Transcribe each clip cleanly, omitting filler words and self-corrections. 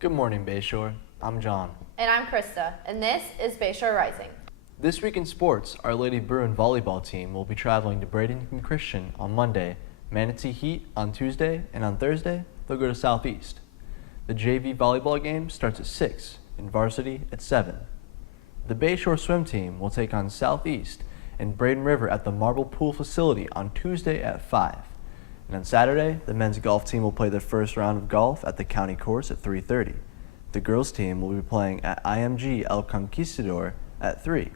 Good morning, Bayshore. I'm John. And I'm Krista, and this is Bayshore Rising. This week in sports, our Lady Bruin volleyball team will be traveling to Bradenton Christian on Monday, Manatee Heat on Tuesday, and on Thursday, they'll go to Southeast. The JV volleyball game starts at 6 and varsity at 7. The Bayshore swim team will take on Southeast and Braden River at the Marble Pool facility on Tuesday at 5. And on Saturday, the men's golf team will play their first round of golf at the county course at 3:30. The girls team will be playing at IMG El Conquistador at 3.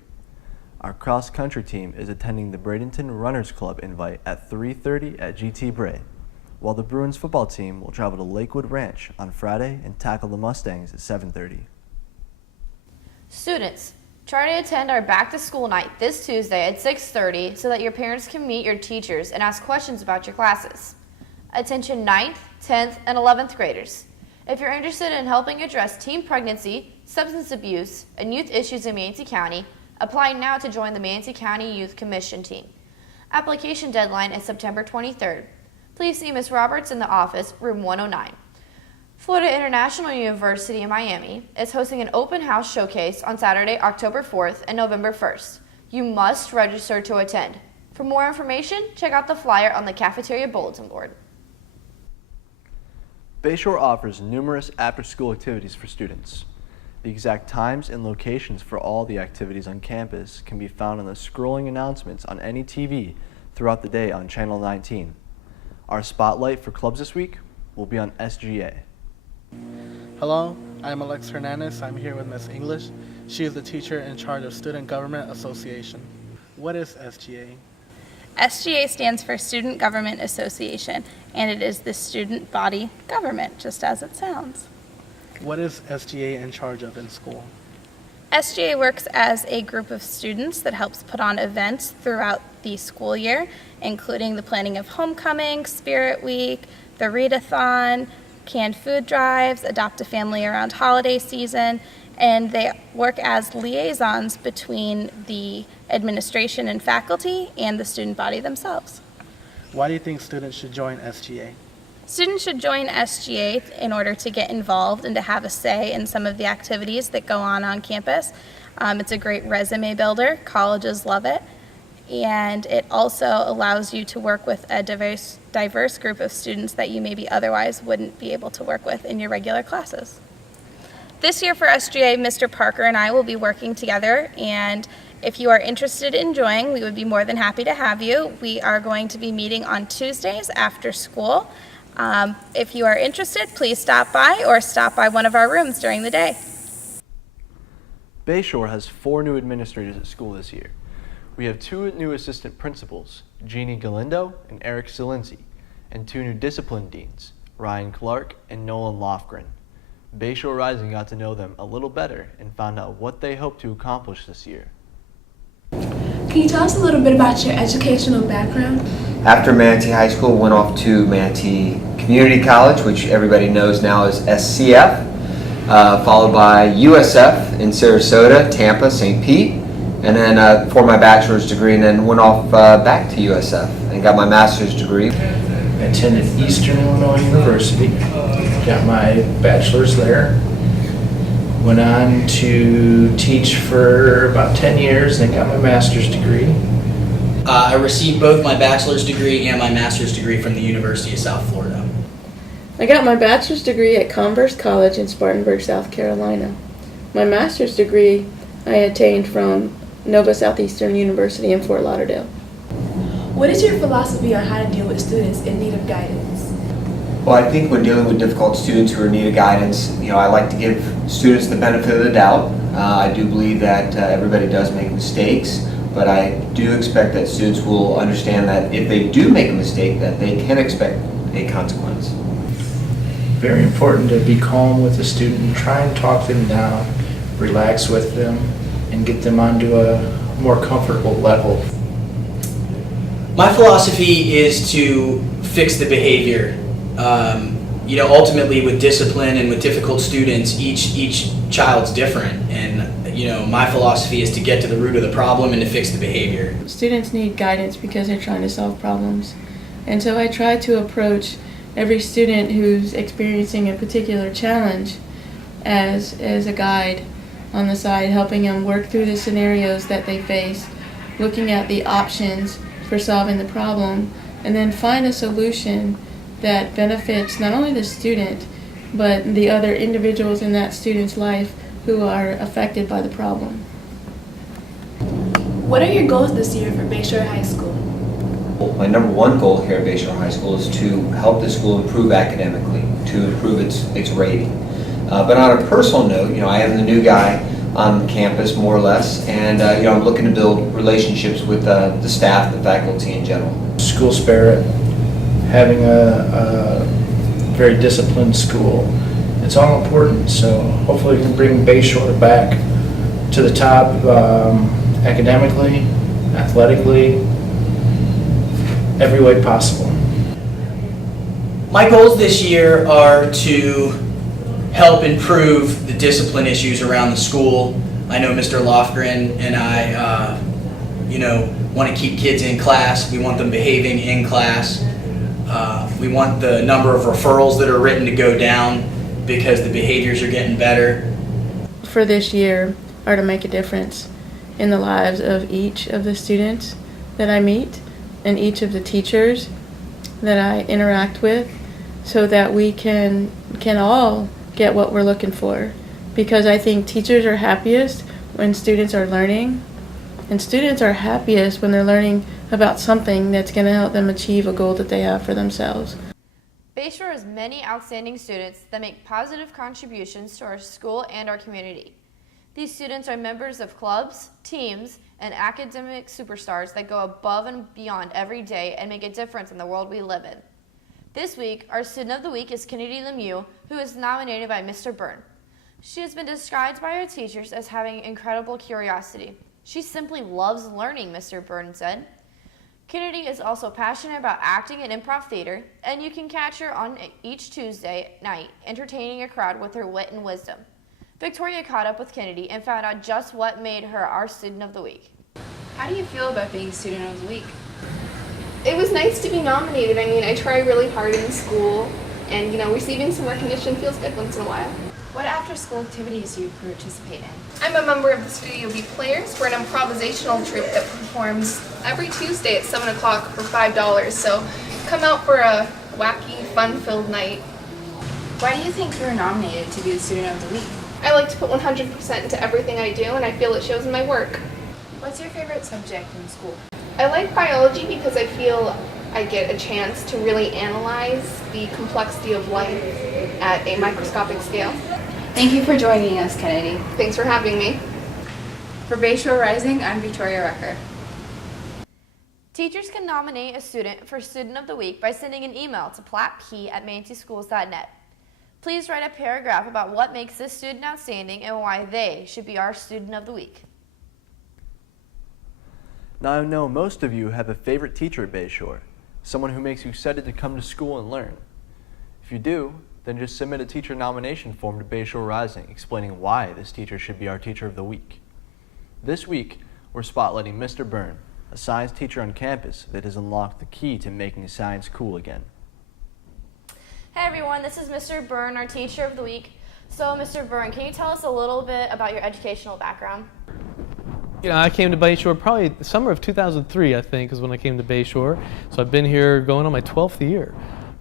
Our cross-country team is attending the Bradenton Runners Club invite at 3:30 at GT Bray, while the Bruins football team will travel to Lakewood Ranch on Friday and tackle the Mustangs at 7:30. Students, try to attend our back-to-school night this Tuesday at 6:30 so that your parents can meet your teachers and ask questions about your classes. Attention 9th, 10th, and 11th graders. If you're interested in helping address teen pregnancy, substance abuse, and youth issues in Manatee County, apply now to join the Manatee County Youth Commission team. Application deadline is September 23rd. Please see Ms. Roberts in the office, room 109. Florida International University in Miami is hosting an open house showcase on Saturday, October 4th and November 1st. You must register to attend. For more information, check out the flyer on the cafeteria bulletin board. Bayshore offers numerous after-school activities for students. The exact times and locations for all the activities on campus can be found on the scrolling announcements on any TV throughout the day on Channel 19. Our spotlight for clubs this week will be on SGA. Hello, I'm Alex Hernandez. I'm here with Miss English. She is the teacher in charge of Student Government Association. What is SGA? SGA stands for Student Government Association, and it is the student body government, just as it sounds. What is SGA in charge of in school? SGA works as a group of students that helps put on events throughout the school year, including the planning of homecoming, Spirit Week, the readathon, canned food drives, adopt a family around holiday season, and they work as liaisons between the administration and faculty and the student body themselves. Why do you think students should join SGA? Students should join SGA in order to get involved and to have a say in some of the activities that go on campus. It's a great resume builder. Colleges love it. And it also allows you to work with a diverse group of students that you maybe otherwise wouldn't be able to work with in your regular classes. This year for SGA, Mr. Parker and I will be working together, and if you are interested in joining, we would be more than happy to have you. We are going to be meeting on Tuesdays after school. If you are interested, please stop by or stop by one of our rooms during the day. Bayshore has 4 new administrators at school this year. We have 2 new assistant principals, Jeannie Galindo and Eric Salinzi, and 2 new discipline deans, Ryan Clark and Nolan Lofgren. Bayshore Rising got to know them a little better and found out what they hope to accomplish this year. Can you tell us a little bit about your educational background? After Manatee High School, went off to Manatee Community College, which everybody knows now as SCF, followed by USF in Sarasota, Tampa, St. Pete, and then for my bachelor's degree, and then went off back to USF and got my master's degree. Attended Eastern Illinois University, got my bachelor's there. Went on to teach for about 10 years, then got my master's degree. I received both my bachelor's degree and my master's degree from the University of South Florida. I got my bachelor's degree at Converse College in Spartanburg, South Carolina. My master's degree I attained from Nova Southeastern University in Fort Lauderdale. What is your philosophy on how to deal with students in need of guidance? Well, I think when dealing with difficult students who are in need of guidance, I like to give students the benefit of the doubt. I do believe that everybody does make mistakes, but I do expect that students will understand that if they do make a mistake, that they can expect a consequence. Very important to be calm with the student and try and talk them down, relax with them, and get them onto a more comfortable level. My philosophy is to fix the behavior. Ultimately with discipline and with difficult students, each child's different, and my philosophy is to get to the root of the problem and to fix the behavior. Students need guidance because they're trying to solve problems. And so I try to approach every student who's experiencing a particular challenge as a guide on the side, helping them work through the scenarios that they face, looking at the options for solving the problem, and then find a solution that benefits not only the student, but the other individuals in that student's life who are affected by the problem. What are your goals this year for Bayshore High School? My number one goal here at Bayshore High School is to help the school improve academically, to improve its rating. But on a personal note, I am the new guy on campus, more or less, and I'm looking to build relationships with the staff, the faculty in general. School spirit, having a very disciplined school, it's all important. So hopefully we can bring Bayshore back to the top academically, athletically, every way possible. My goals this year are to help improve the discipline issues around the school. I know Mr. Lofgren and I, want to keep kids in class. We want them behaving in class. We want the number of referrals that are written to go down because the behaviors are getting better. For this year are to make a difference in the lives of each of the students that I meet and each of the teachers that I interact with, so that we can all get what we're looking for. Because I think teachers are happiest when students are learning, and students are happiest when they're learning about something that's going to help them achieve a goal that they have for themselves. Bayshore has many outstanding students that make positive contributions to our school and our community. These students are members of clubs, teams, and academic superstars that go above and beyond every day and make a difference in the world we live in. This week, our Student of the Week is Kennedy Lemieux, who is nominated by Mr. Byrne. She has been described by her teachers as having incredible curiosity. She simply loves learning, Mr. Byrne said. Kennedy is also passionate about acting and improv theater, and you can catch her on each Tuesday night entertaining a crowd with her wit and wisdom. Victoria caught up with Kennedy and found out just what made her our Student of the Week. How do you feel about being Student of the Week? It was nice to be nominated. I mean, I try really hard in school, and receiving some recognition feels good once in a while. What after-school activities do you participate in? I'm a member of the Studio B Players. We're an improvisational troupe that performs every Tuesday at 7 o'clock for $5, so come out for a wacky, fun-filled night. Why do you think you were nominated to be the Student of the Week? I like to put 100% into everything I do, and I feel it shows in my work. What's your favorite subject in school? I like biology because I feel I get a chance to really analyze the complexity of life at a microscopic scale. Thank you for joining us, Kennedy. Thanks for having me. For Bayshore Rising, I'm Victoria Rucker. Teachers can nominate a student for Student of the Week by sending an email to plattp@manateeschools.net. Please write a paragraph about what makes this student outstanding and why they should be our Student of the Week. Now I know most of you have a favorite teacher at Bayshore, someone who makes you excited to come to school and learn. If you do, then just submit a teacher nomination form to Bayshore Rising explaining why this teacher should be our Teacher of the Week. This week, we're spotlighting Mr. Byrne, a science teacher on campus that has unlocked the key to making science cool again. Hey everyone, this is Mr. Byrne, our Teacher of the Week. So Mr. Byrne, can you tell us a little bit about your educational background? I came to Bayshore probably the summer of 2003, I think, is when I came to Bayshore. So I've been here going on my 12th year.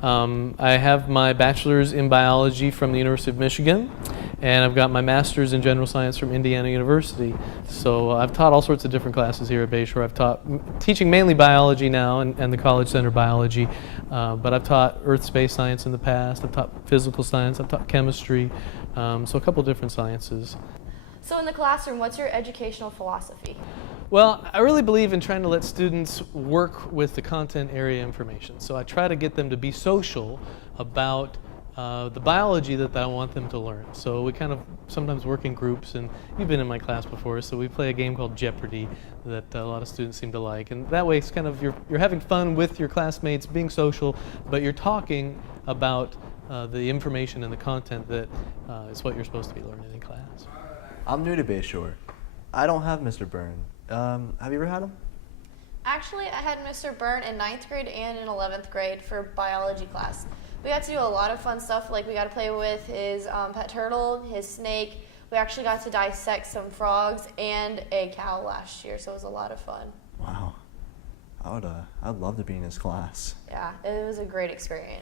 I have my bachelor's in biology from the University of Michigan, and I've got my master's in general science from Indiana University. So I've taught all sorts of different classes here at Bayshore. I've taught, teaching mainly biology now and the College Center biology, but I've taught earth space science in the past. I've taught physical science, I've taught chemistry, so a couple different sciences. So in the classroom, what's your educational philosophy? Well, I really believe in trying to let students work with the content area information. So I try to get them to be social about the biology that I want them to learn. So we kind of sometimes work in groups, and you've been in my class before, so we play a game called Jeopardy that a lot of students seem to like. And that way it's kind of, you're having fun with your classmates, being social, but you're talking about the information and the content that is what you're supposed to be learning in class. I'm new to Bayshore. I don't have Mr. Byrne. Have you ever had him? Actually, I had Mr. Byrne in 9th grade and in 11th grade for biology class. We got to do a lot of fun stuff, like we got to play with his pet turtle, his snake. We actually got to dissect some frogs and a cow last year, so it was a lot of fun. Wow. I'd love to be in his class. Yeah, it was a great experience.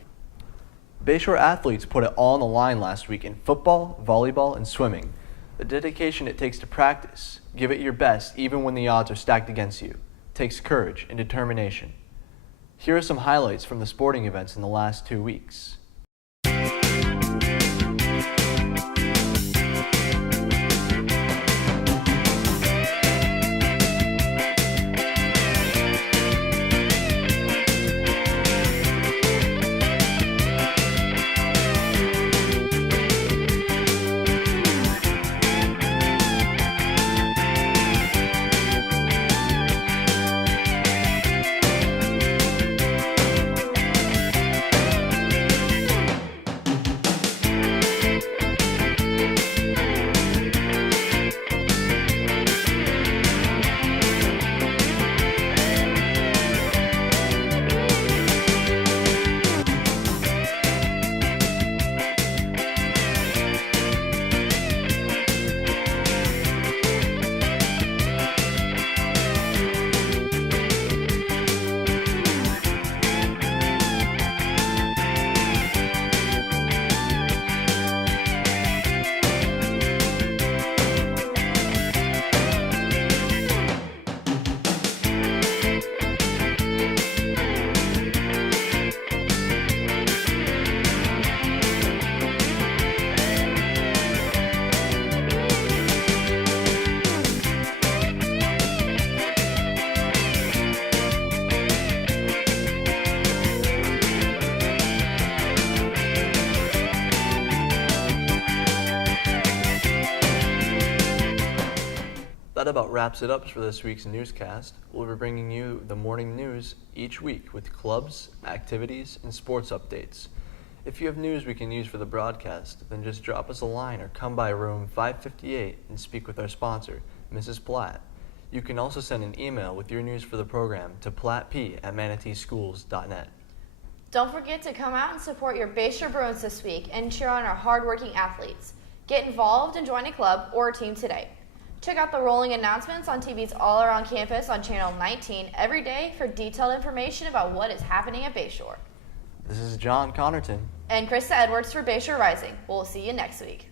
Bayshore athletes put it all on the line last week in football, volleyball, and swimming. The dedication it takes to practice, give it your best even when the odds are stacked against you, takes courage and determination. Here are some highlights from the sporting events in the last 2 weeks. That about wraps it up for this week's newscast. We'll be bringing you the morning news each week with clubs, activities, and sports updates. If you have news we can use for the broadcast, then just drop us a line or come by room 558 and speak with our sponsor, Mrs. Platt. You can also send an email with your news for the program to plattp@manateeschools.net. Don't forget to come out and support your Bayshore Bruins this week and cheer on our hardworking athletes. Get involved and join a club or a team today. Check out the rolling announcements on TVs all around campus on Channel 19 every day for detailed information about what is happening at Bayshore. This is John Connerton And Krista Edwards for Bayshore Rising. We'll see you next week.